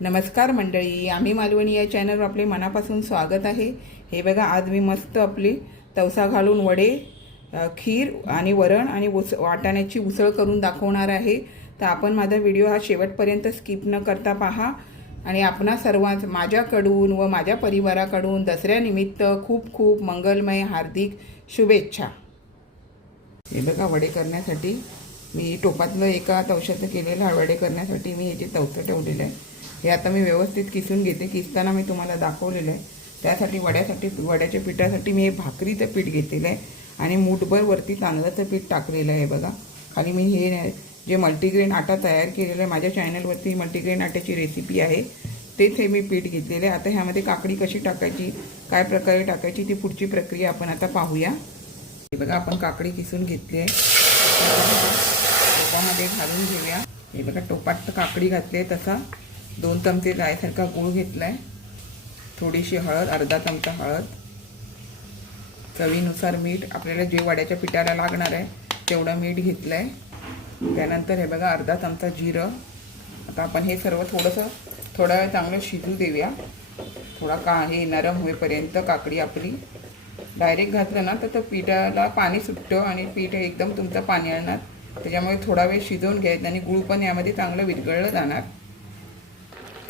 नमस्कार मंडळी आम्ही मालवणी या चॅनलवर आपले मनापासून स्वागत आहे. हे बघा आज मी मस्त आपली तवसा घालून वडे खीर आणि वरण आणि उस वाटाण्याची उसळ करून दाखवणार आहे. तर आपण माझा व्हिडिओ हा शेवटपर्यंत स्किप न करता पहा. आणि आपणा सर्वांच माझ्याकडून व माझ्या परिवाराकडून दसऱ्यानिमित्त खूप खूप मंगलमय हार्दिक शुभेच्छा. हे बघा वडे करण्यासाठी मी टोपातलं एका तवशाचं केलेलं हा वडे करण्यासाठी मी याचे तवसं ठेवलेलं आहे हे आता मी व्यवस्थित किसून घेते. किसताना मी तुम्हाला दाखवलेलं आहे. त्यासाठी वड्यासाठी वड्याच्या पिठासाठी मी हे भाकरीचं पीठ घेतलेलं आहे आणि मूठभर वरती तांदळाचं पीठ टाकलेलं आहे बघा. खाली मी हे जे मल्टीग्रेन आटा तयार केलेला आहे माझ्या चॅनलवरती मल्टीग्रेन आट्याची रेसिपी आहे तेच हे मी पीठ घेतलेलं आहे. आता ह्यामध्ये काकडी कशी टाकायची काय प्रकारे टाकायची ती पुढची प्रक्रिया आपण आता पाहूया. हे बघा आपण काकडी किसून घेतली आहे. टोपामध्ये घालून घेऊया. हे बघा टोपात काकडी घातली आहे तसा. दोन चमचे जायसारखा गूळ घेतला आहे थोडीशी हळद अर्धा चमचा हळद. चवीनुसार मीठ आपल्याला जे वड्याच्या पिठाला लागणार आहे तेवढं मीठ घेतलं आहे त्यानंतर हे बघा अर्धा चमचा जिरं. आता आपण हे सर्व थोडंसं थोडा वेळ चांगलं शिजू देऊया. थोडा का हे नरम होईपर्यंत काकडी आपली डायरेक्ट घातलं ना तर पिठाला पाणी सुटतं आणि पीठ एकदम तुमचं पाणी आणणार त्याच्यामुळे थोडा वेळ शिजवून घ्यायचं आणि गुळ पण यामध्ये चांगलं विरघळलं जाणार.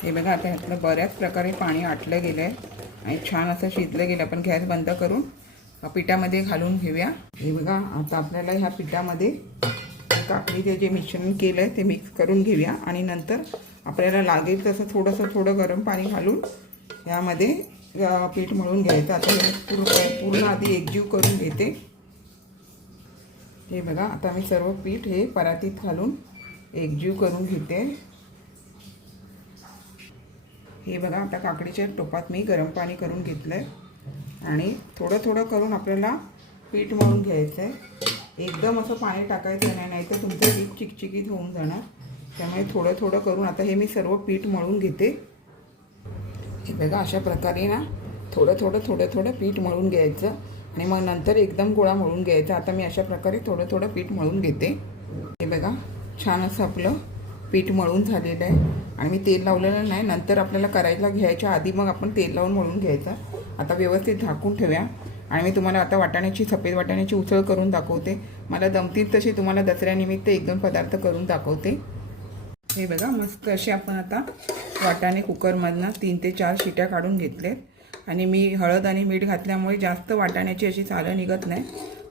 हे बघा आता ह्यातलं बऱ्याच प्रकारे पाणी आटलं गेलं आहे आणि छान असं शिजलं गेलं. आपण गॅस बंद करून पिठामध्ये घालून घेऊया. हे बघा आता आपल्याला ह्या पिठामध्ये काकडीचे जे मिश्रण केलं आहे ते मिक्स करून घेऊया. आणि नंतर आपल्याला लागेल तसं थोडंसं थोडं गरम पाणी घालून यामध्ये पीठ मळून घ्यायचं. आता हे पूर्ण पूर्ण आधी एकजीव करून घेते. हे बघा आता मी सर्व पीठ हे परातीत घालून एकजीव करून घेते. हे बघा आता काकडीच्या टोपात मी गरम पाणी करून घेतलं आहे आणि थोडं थोडं करून आपल्याला पीठ मळून घ्यायचं आहे एकदम असं पाणी टाकायचं नाही नाही तर तुमचं पीठ चिकचिकीत होऊन जाणार. त्यामुळे थोडं थोडं करून आता हे मी सर्व पीठ मळून घेते. हे बघा अशा प्रकारे ना थोडं थोडं थोडं थोडं पीठ मळून घ्यायचं. आणि मग नंतर एकदम गोळा मळून घ्यायचा. आता मी अशा प्रकारे थोडं थोडं पीठ मळून घेते. हे बघा छान असं आपलं पीठ मळून झालेलं आहे. आणि मी तेल लावलेलं नाही. नंतर आपल्याला करायला घ्यायच्या आधी मग आपण तेल लावून मळून घ्यायचं. आता व्यवस्थित झाकून ठेवूया. आणि मी तुम्हाला आता वाटाण्याची सफेद वाटाण्याची उसळ करून दाखवते. मला दमतील तशी तुम्हाला दसऱ्यानिमित्त एक दोन पदार्थ करून दाखवते. हे बघा मस्त असे आपण आता वाटाणे कुकरमधनं तीन ते चार शिट्या काढून घेतल्यात आणि मी हळद आणि मीठ घातल्यामुळे जास्त वाटाण्याची अशी चालं निघत नाही.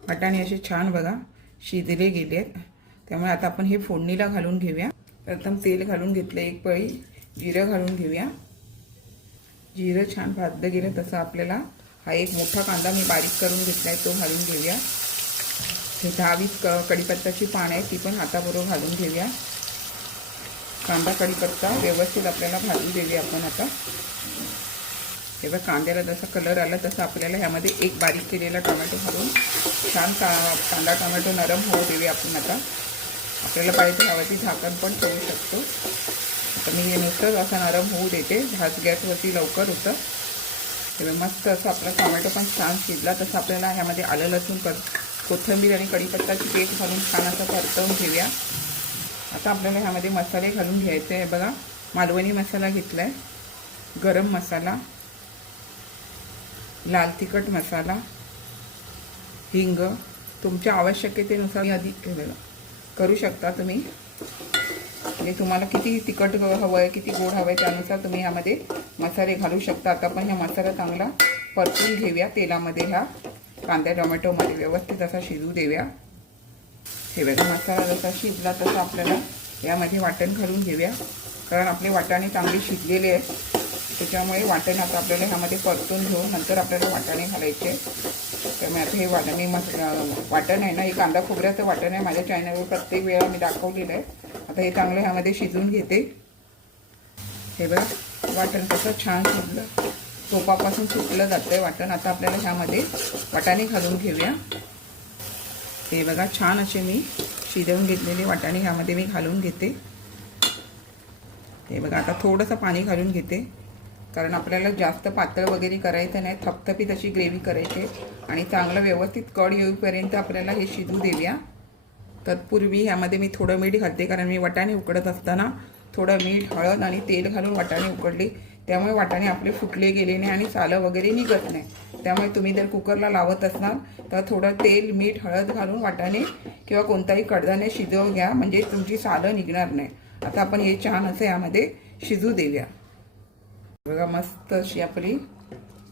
वाटाणे असे छान बघा शिजले गेले आहेत त्यामुळे आता आपण हे फोडणीला घालून घेऊया. प्रथम तेल घालून घेतलं एक पळी जिरं घालून घेऊया. जिरं छान भाजलं गेलं तसं आपल्याला हा एक मोठा कांदा मी बारीक करून घेतला आहे तो घालून घेऊया. हे दहा वीस क कढीपत्ताची पानं आहे ती पण हाताबरोबर घालून घेऊया. कांदा कढीपत्ता व्यवस्थित आपल्याला भाजून देऊया आपण आता. तेव्हा कांद्याला जसा कलर आला तसं आपल्याला ह्यामध्ये एक बारीक केलेला टोमॅटो घालून छान का कांदा टोमॅटो नरम होऊ देऊया आपण आता. आपल्याला पाहिजे हव्याची झाकण पण ठेवू शकतो. आता मी हे नुसतंच असं नरम होऊ देते. घास गॅसवरती लवकर होतं. तर मस्त असं आपला टोमॅटो पण छान शिजला. तसं आपल्याला ह्यामध्ये आलं लसूण कर कोथिंबीर आणि कढीपत्ताची पेस्ट घालून छान असं परतवून घेऊया. आता आपल्याला ह्यामध्ये मसाले घालून घ्यायचे आहे बघा. मालवणी मसाला घेतला आहे गरम मसाला. लाल तिखट मसाला. हिंग. तुमच्या आवश्यकतेनुसार आधी केलेलं करू शकता तुम्ही. म्हणजे तुम्हाला किती तिखट हवं आहे किती गोड हवं आहे त्यानुसार तुम्ही यामध्ये मसाले घालू शकता. आता पण ह्या मसाला चांगला परतून घेऊया तेलामध्ये ह्या कांद्या टोमॅटोमध्ये व्यवस्थित असा शिजू देऊया. हे बघा मसाला जसा शिजला तसा आपल्याला यामध्ये वाटण घालून घेऊया. कारण आपले वाटाणे चांगले शिजलेले आहेत. त्याच्यामुळे वाटण आता आपल्याला ह्यामध्ये परतून घेऊन नंतर आपल्याला वाटाणे घालायचे. त्यामुळे आता हे वाटाणे मस वाटण आहे ना हे कांदा खोबऱ्याचं वाटण आहे माझ्या चॅनलवर प्रत्येक वेळा मी दाखवलेलं आहे. आता हे चांगलं ह्यामध्ये शिजून घेते. हे बघा वाटण कसं छान शिजलं. टोपापासून सुकलं जातं आहे वाटण. आता आपल्याला ह्यामध्ये वाटाणे घालून घेऊया. हे बघा छान असे मी शिजवून घेतलेले वाटाणे ह्यामध्ये मी घालून घेते. हे बघा आता थोडंसं पाणी घालून घेते. कारण आपल्याला जास्त पातळ वगैरे करायचं नाही थपथपीत अशी ग्रेव्ही करायची. आहे. आणि चांगलं व्यवस्थित कड येऊपर्यंत आपल्याला हे शिजू देऊया. तत्पूर्वी ह्यामध्ये मी थोडं मीठ घालते कारण मी वाटाणे उकडत असताना थोडं मीठ हळद आणि तेल घालून वाटाणे उकडले. त्यामुळे वाटाणे आपले फुटले गेले नाही आणि सालं वगैरे निघत नाही. त्यामुळे तुम्ही जर कुकरला लावत असणार तर थोडं तेल मीठ हळद घालून वाटाणे किंवा कोणताही कडधान्य शिजवून घ्या म्हणजे तुमची सालं निघणार नाही. आता आपण हे छान असं यामध्ये शिजू देऊया. बघा मस्त अशी आपली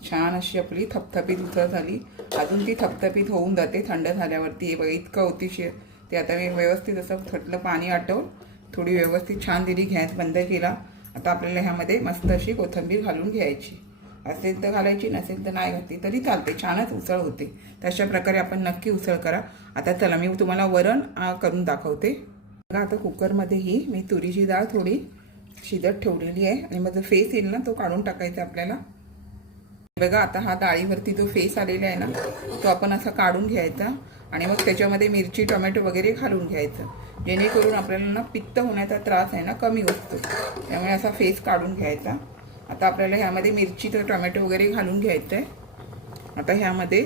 छान अशी आपली थपथपीत उसळ झाली. अजून ती थपथपीत होऊन जाते थंड झाल्यावरती. हे बघा इतकं अतिशय ते आता मी व्यवस्थित असं थटलं पाणी आटवून थोडी व्यवस्थित छान दिली गॅस बंद केला. आता आपल्याला ह्यामध्ये मस्त अशी कोथिंबीर घालून घ्यायची. असेल तर घालायची नसेल तर नाही घातली तरी चालते. छानच उसळ होते. तशा प्रकारे आपण नक्की उसळ करा. आता चला मी तुम्हाला वरण करून दाखवते. बघा आता कुकरमध्येही मी तुरीची डाळ थोडी शिजत ठेवलेली आहे आणि मग जो फेस येईल ना तो काढून टाकायचा आपल्याला. बघा आता हा डाळीवरती जो फेस आलेला आहे ना तो आपण असा काढून घ्यायचा आणि मग त्याच्यामध्ये मिरची टोमॅटो वगैरे घालून घ्यायचं. जेणेकरून आपल्याला ना पित्त होण्याचा त्रास आहे ना कमी असतो त्यामुळे असा फेस काढून घ्यायचा. आता आपल्याला ह्यामध्ये मिरची तर टोमॅटो वगैरे घालून घ्यायचं आहे आता ह्यामध्ये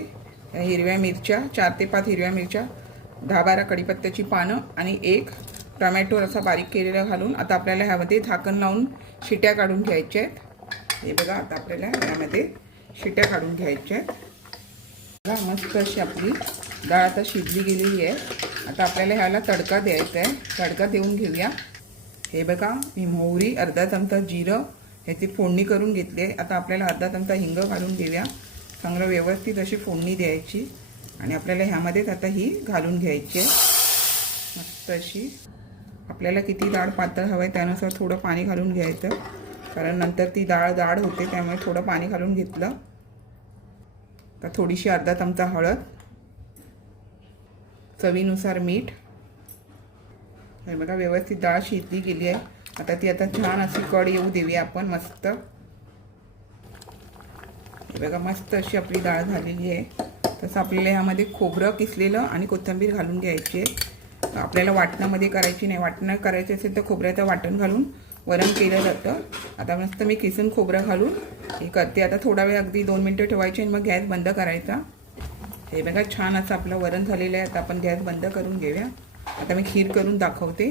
हिरव्या मिरच्या चार ते पाच हिरव्या मिरच्या दहा बारा कडीपत्त्याची पानं आणि एक टोमॅटो असा बारीक केलेला घालून आता आपल्याला ह्यामध्ये झाकण लावून शिट्या काढून घ्यायच्या आहेत. हे बघा आता आपल्याला ह्यामध्ये शिट्या काढून घ्यायच्या आहेत. बघा मस्त अशी आपली डाळ आता शिजली गेलेली आहे. आता आपल्याला ह्याला तडका द्यायचा आहे. तडका देऊन घेऊया. हे बघा मी मोहरी अर्धा चमचा जिरं ह्याची फोडणी करून घेतली आहे. आता आपल्याला अर्धा चमचा हिंग घालून घेऊया. चांगलं व्यवस्थित अशी फोडणी द्यायची. आणि आपल्याला ह्यामध्येच आता ही घालून घ्यायची आहे. मस्त अशी आपल्याला किती डाळ पातळ हवं आहे त्यानुसार थोडं पाणी घालून घ्यायचं. कारण नंतर ती डाळ जाड होते त्यामुळे थोडं पाणी घालून घेतलं. आता थोडीशी अर्धा चमचा हळद चवीनुसार मीठ. हे बघा व्यवस्थित डाळ शिजली गेली आहे. आता ती आता छान अशी कड येऊ देऊया आपण मस्त. हे बघा मस्त अशी आपली डाळ झालेली आहे. तसं आपल्याला ह्यामध्ये खोबरं किसलेलं आणि कोथिंबीर घालून घ्यायची आहे. आपल्याला वाटणामध्ये करायची नाही. वाटणं करायची असेल तर खोबऱ्याचं वाटण घालून वरण केलं जातं. आता मस्त मी किसून खोबरं घालून हे करते. आता थोडा वेळ अगदी दोन मिनटं ठेवायची आणि मग गॅस बंद करायचा. हे बघा छान असं आपलं वरण झालेलं आहे. आता आपण गॅस बंद करून घेऊया. आता मी खीर करून दाखवते.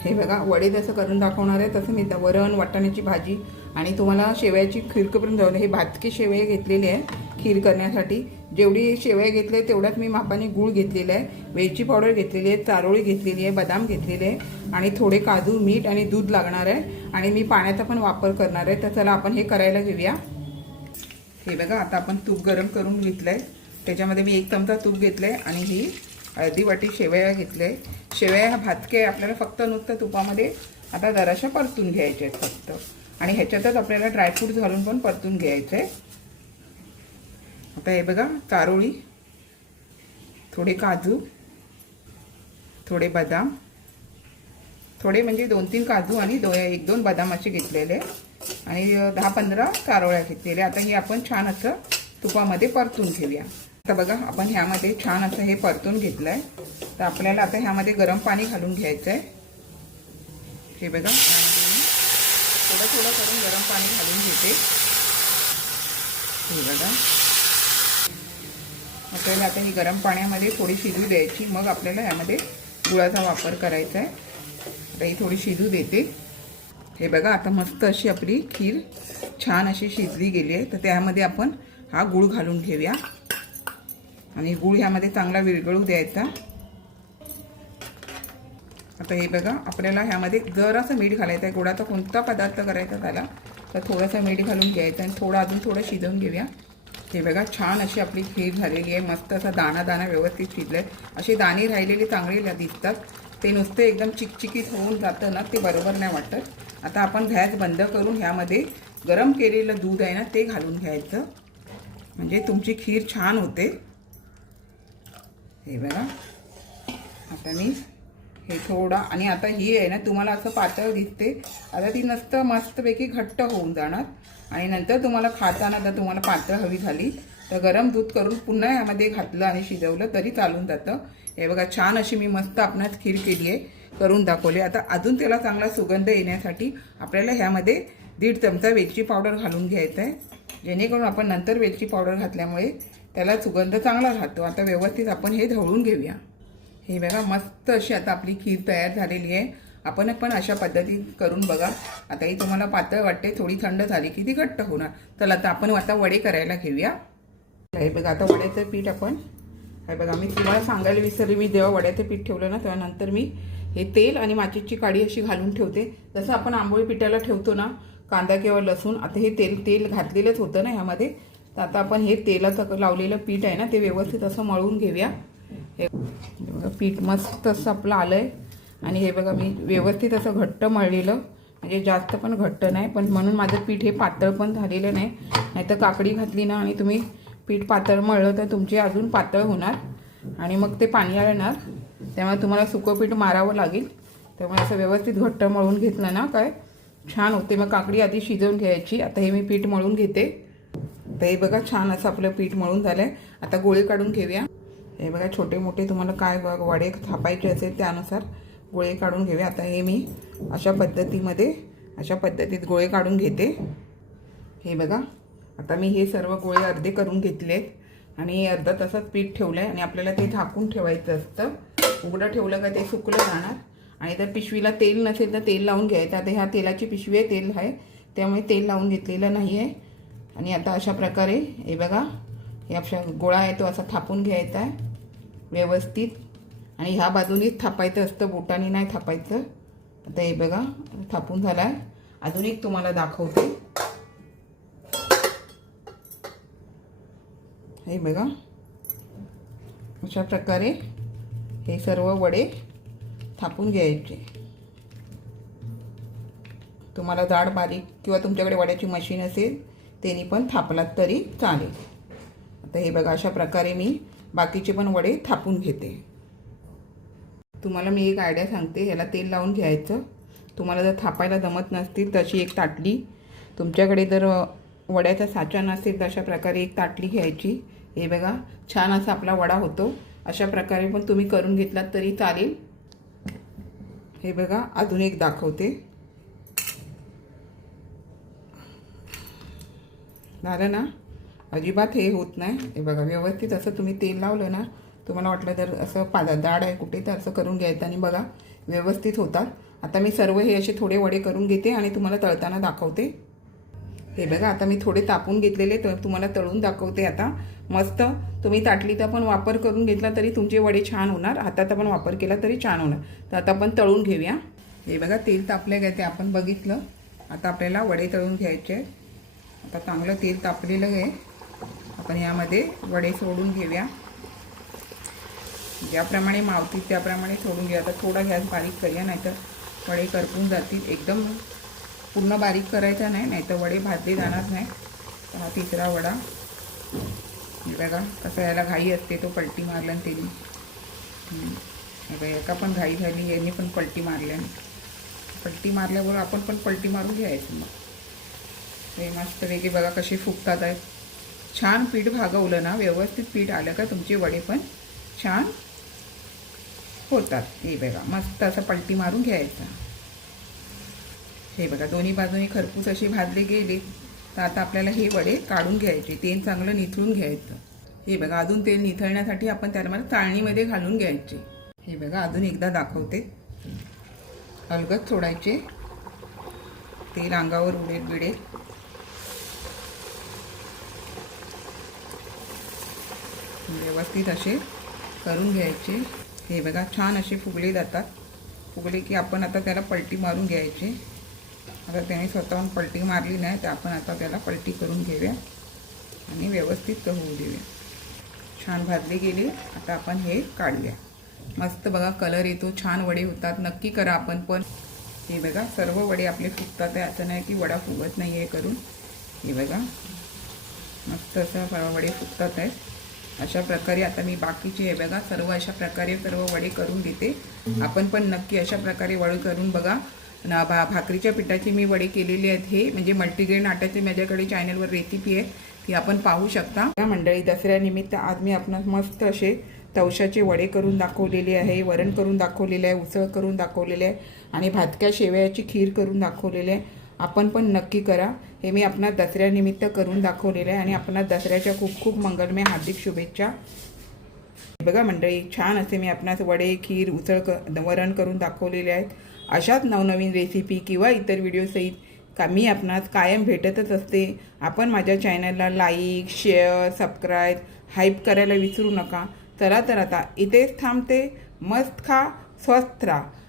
हे बघा वडे जसं करून दाखवणार आहे तसं मी वरण वाटाण्याची भाजी आणि तुम्हाला शेवयाची खीर करून जाऊ हे भातके शेवया घेतलेले आहे. खीर करण्यासाठी. जेवढी शेवया घेतले तेवढ्याच मी मापाने गूळ घेतलेला आहे. वेलची पावडर घेतलेली आहे चारोळी घेतलेली आहे बदाम घेतलेले आहे आणि थोडे काजू मीठ आणि दूध लागणार आहे. आणि मी पाण्याचा पण वापर करणार आहे. तर चला आपण हे करायला घेऊया. हे बघा आता आपण तूप गरम करून घेतलं आहे त्याच्यामध्ये मी एक चमचा तूप घेतलं आहे आणि ही अर्धी वाटी शेवया घेतले शेवया ह्या भातके आपल्याला फक्त नुसतं तुपामध्ये आता जराशा परतून घ्यायचे आहेत फक्त. आणि ह्याच्यातच आपल्याला ड्रायफ्रूट घालून पण परतून घ्यायचं. आहे आता हे बघा चारोळी थोडे काजू थोडे बदाम थोडे म्हणजे दोन तीन काजू आणि दो एक दोन बदाम असे घेतलेले. आणि दहा पंधरा चारोळ्या घेतलेल्या. आता हे आपण छान असं तुपामध्ये परतून घेऊया. आता बघा आपण ह्यामध्ये छान असं हे परतून घेतलं आहे तर आपल्याला आता ह्यामध्ये गरम पाणी घालून घ्यायचं आहे हे बघा थोडं थोडं करून गरम पाणी घालून घेते. हे बघा. आपल्याला आता ही गरम पाण्यामध्ये थोडी शिजू द्यायची. मग आपल्याला ह्यामध्ये गुळाचा वापर करायचा आहे आता ही थोडी शिजू देते. हे बघा आता मस्त अशी आपली खीर छान अशी शिजली गेली आहे. तर त्यामध्ये आपण हा गूळ घालून घेऊया. आणि गूळ ह्यामध्ये चांगला विरगळू द्यायचा. आता हे बघा आपल्याला ह्यामध्ये जरासं मीठ घालायचं आहे गोडाचा कोणता पदार्थ करायचा त्याला तर थोडंसं मीठ घालून घ्यायचं आणि थोडं अजून थोडं शिजवून घेऊया. हे बघा छान अशी आपली खीर झालेली आहे. मस्त असा दाणा दाणा व्यवस्थित फिरलं आहे अशी दाणे राहिलेले चांगली दिसतात. ते नुसते एकदम चिकचिकीत होऊन जातं ना ते बरोबर नाही वाटत. आता आपण गॅस बंद करून ह्यामध्ये गरम केलेलं दूध आहे ना ते घालून घ्यायचं. म्हणजे तुमची खीर छान होते. हे बघा. आता मी हे थोडा. आणि आता ही आहे ना तुम्हाला असं पातळ दिसते. आता ती नसतं मस्तपैकी घट्ट होऊन जाणार. आणि नंतर तुम्हाला खाताना जर तुम्हाला पातळ हवी झाली. तर गरम दूध करून पुन्हा यामध्ये घातलं आणि शिजवलं तरी चालून जातं. हे बघा छान अशी मी मस्त आपणास खीर केली आहे करून दाखवली. आता अजून त्याला चांगला सुगंध येण्यासाठी आपल्याला ह्यामध्ये दीड चमचा वेलची पावडर घालून घ्यायचा आहे. जेणेकरून आपण नंतर वेलची पावडर घातल्यामुळे त्याला सुगंध चांगला राहतो. आता व्यवस्थित आपण हे ढवळून घेऊया. हे बघा मस्त अशी आता आपली खीर तयार झालेली आहे. आपण पण अशा पद्धती करून बघा. आता ही तुम्हाला पातळ वाटते थोडी थंड झाली की ती घट्ट होणार. चला आता आपण आता वडे करायला घेऊया. हे बघा आता वड्याचं पीठ आपण हे बघा मी तुम्हाला सांगायला विसरले मी जेव्हा वड्याचं पीठ ठेवलं ना तेव्हा नंतर मी हे तेल आणि माचीची काडी अशी घालून ठेवते. जसं आपण आंबोळी पिठाला ठेवतो ना कांदा किंवा लसूण आता हे तेल तेल घातलेलंच होतं ना ह्यामध्ये. तर आता आपण हे तेलाचं लावलेलं पीठ आहे ना ते व्यवस्थित असं मळून घेऊया. हे बघा पीठ मस्त असं आपलं आलं आहे आणि हे बघा मी व्यवस्थित असं घट्ट मळलेलं. म्हणजे जास्त पण घट्ट नाही पण म्हणून माझं पीठ हे पातळ पण झालेलं नाही. नाहीतर काकडी घातली ना आणि तुम्ही पीठ पातळ मळलं तर तुमचे अजून पातळ होणार. आणि मग ते पाणी येणार त्यामुळे तुम्हाला सुकं पीठ मारावं लागेल. त्यामुळे असं व्यवस्थित घट्ट मळून घेतलं ना काय? छान होते. मग काकडी आधी शिजवून घ्यायची. आता हे मी पीठ मळून घेते. तर हे बघा छान असं आपलं पीठ मळून झालं आहे आता गोळे काढून घेऊया. हे बघा छोटे मोठे तुम्हाला काय बघ वडे थापायचे असेल त्यानुसार गोळे काढून घेऊया. आता हे मी अशा पद्धतीमध्ये अशा पद्धतीत गोळे काढून घेते. हे बघा आता मी हे सर्व गोळे अर्धे करून घेतले आहेत आणि अर्धा तासात पीठ ठेवलं आहे आणि आपल्याला ते झाकून ठेवायचं असतं. उघडं ठेवलं का ते सुकलं जाणार. आणि जर पिशवीला तेल नसेल तर तेल लावून घ्यायचं. आता ह्या तेलाची पिशवी आहे तेल आहे. त्यामुळे तेल लावून घेतलेलं नाही आहे आणि आता अशा प्रकारे हे बघा हे अशा गोळा आहे तो असा थापून घ्यायचा आहे. व्यवस्थित. आणि ह्या बाजूनीच थापायचं असतं बोटाने नाही थापायचं. आता हे बघा थापून झाला आहे अजून एक तुम्हाला दाखवते. हे बघा. अशा प्रकारे हे सर्व वडे थापून घ्यायचे. तुम्हाला जाड बारीक किंवा तुमच्याकडे वड्याची मशीन असेल त्यांनी पण थापलात तरी चालेल. आता हे बघा अशा प्रकारे मी बाकीचे पण वडे थापून घेते. तुम्हाला मी एक आयडिया सांगते ह्याला तेल लावून घ्यायचं. तुम्हाला जर थापायला जमत नसतील तशी एक ताटली. तुमच्याकडे जर वड्याचा साचा नसेल तर अशा प्रकारे एक ताटली घ्यायची. हे बघा छान असा आपला वडा होतो. अशा प्रकारे पण तुम्ही करून घेतलात तरी चालेल. हे बघा अजून एक दाखवते. झालं ना? अजिबात हे होत नाही. हे बघा व्यवस्थित असं तुम्ही तेल लावलं ना तुम्हाला वाटलं तर असं पादा दाड आहे कुठे तर असं करून घ्यायचं आणि बघा व्यवस्थित होतात. आता मी सर्व हे असे थोडे वडे करून घेते आणि तुम्हाला तळताना दाखवते. हे बघा आता मी थोडे तापून घेतलेले तर तुम्हाला तळून दाखवते आता. मस्त तुम्ही ताटलीचा पण वापर करून घेतला तरी तुमचे वडे छान होणार हाताचा पण वापर केला तरी छान होणार. तर आता आपण तळून घेऊया. हे बघा तेल तापले काय ते आपण बघितलं. आता आपल्याला वडे तळून घ्यायचे आहेत. आता चांगलं तेल तापलेलं आहे. आपण यामध्ये वडे सोडून घेऊया. ज्याप्रमाणे मावतील त्याप्रमाणे सोडून घेऊया. आता थोडा गॅस बारीक करूया नाहीतर वडे करपून जातील. एकदम पूर्ण बारीक करायचा नाही नाहीतर वडे भाजले जाणार नाही. हा तिसरा वडा. बघा कसं याला घाई असते तो पलटी मारला आणि त्यांनी. बघा एका पण घाई झाली यांनी पण पलटी मारल्याने पलटी मारल्याबरोबर आपण पण पलटी मारून घ्यायचं मग. हे मस्त वेगळे बघा कसे फुकतात आहेत. छान पीठ भागवलं ना व्यवस्थित पीठ आलं का तुमचे वडे पण छान होतात. हे बघा मस्त असं पलटी मारून घ्यायचा. हे बघा दोन्ही बाजूनी खरपूस असे भाजले गेले तर आता आपल्याला हे वडे काढून घ्यायचे. तेल चांगलं निथळून घ्यायचं. हे बघा अजून तेल निथळण्यासाठी आपण त्याला मला चाळणीमध्ये घालून घ्यायचे. हे बघा अजून एकदा दाखवते. अलगद सोडायचे. तेल अंगावर उडेल बिडेल व्यवस्थित असे करून घ्यायचे. हे बघा छान असे फुगले जातात. फुगले की आपण आता त्याला पलटी मारून घ्यायचे. आता त्याने स्वतःहून पलटी मारली नाही तर आपण आता त्याला पलटी करून घेऊया आणि व्यवस्थित होऊ देऊया. छान भाजले गेले. आता आपण हे काढूया. मस्त बघा कलर येतो. छान वडे होतात. नक्की करा आपण पण. हे बघा सर्व वडे आपले फुगतात. आहे असं नाही की वडा फुगत नाही आहे करून. हे बघा मस्त असं वडे फुगतात आहेत. अशा प्रकारे आता मी बाकीचे हे बघा सर्व अशा प्रकारे सर्व वडे करून घेते आपण पण नक्की अशा प्रकारे वडे करून बघा. ना भा भाकरीच्या पिठाची मी वडे केलेले आहेत हे म्हणजे मल्टीग्रेन आट्याचे माझ्याकडे चॅनलवर रेसिपी आहे ती आपण पाहू शकता. या मंडळी दसऱ्यानिमित्त आज मी आपणास मस्त असे तवशाचे वडे करून दाखवलेले आहे वरण करून दाखवलेले आहे उसळ करून दाखवलेले आहे आणि भातक्या शेवयाची खीर करून दाखवलेली आहे. आपण पण नक्की करा. हे मी आपणा दसऱ्यानिमित्त करून दाखवलेलं आहे आणि आपणा दसऱ्याच्या खूप खूप मंगलमय हार्दिक शुभेच्छा. बघा मंडळी छान असे मी आपणास वडे खीर उसळ क वरण करून दाखवलेले आहेत. अशाच नवनवीन रेसिपी किंवा इतर व्हिडिओसहित का मी आपणास कायम भेटतच असते. आपण माझ्या चॅनलला लाईक शेअर सबस्क्राईब हाईप करायला विसरू नका. चला तर आता इथेच थांबते. मस्त खा स्वस्थ राहा.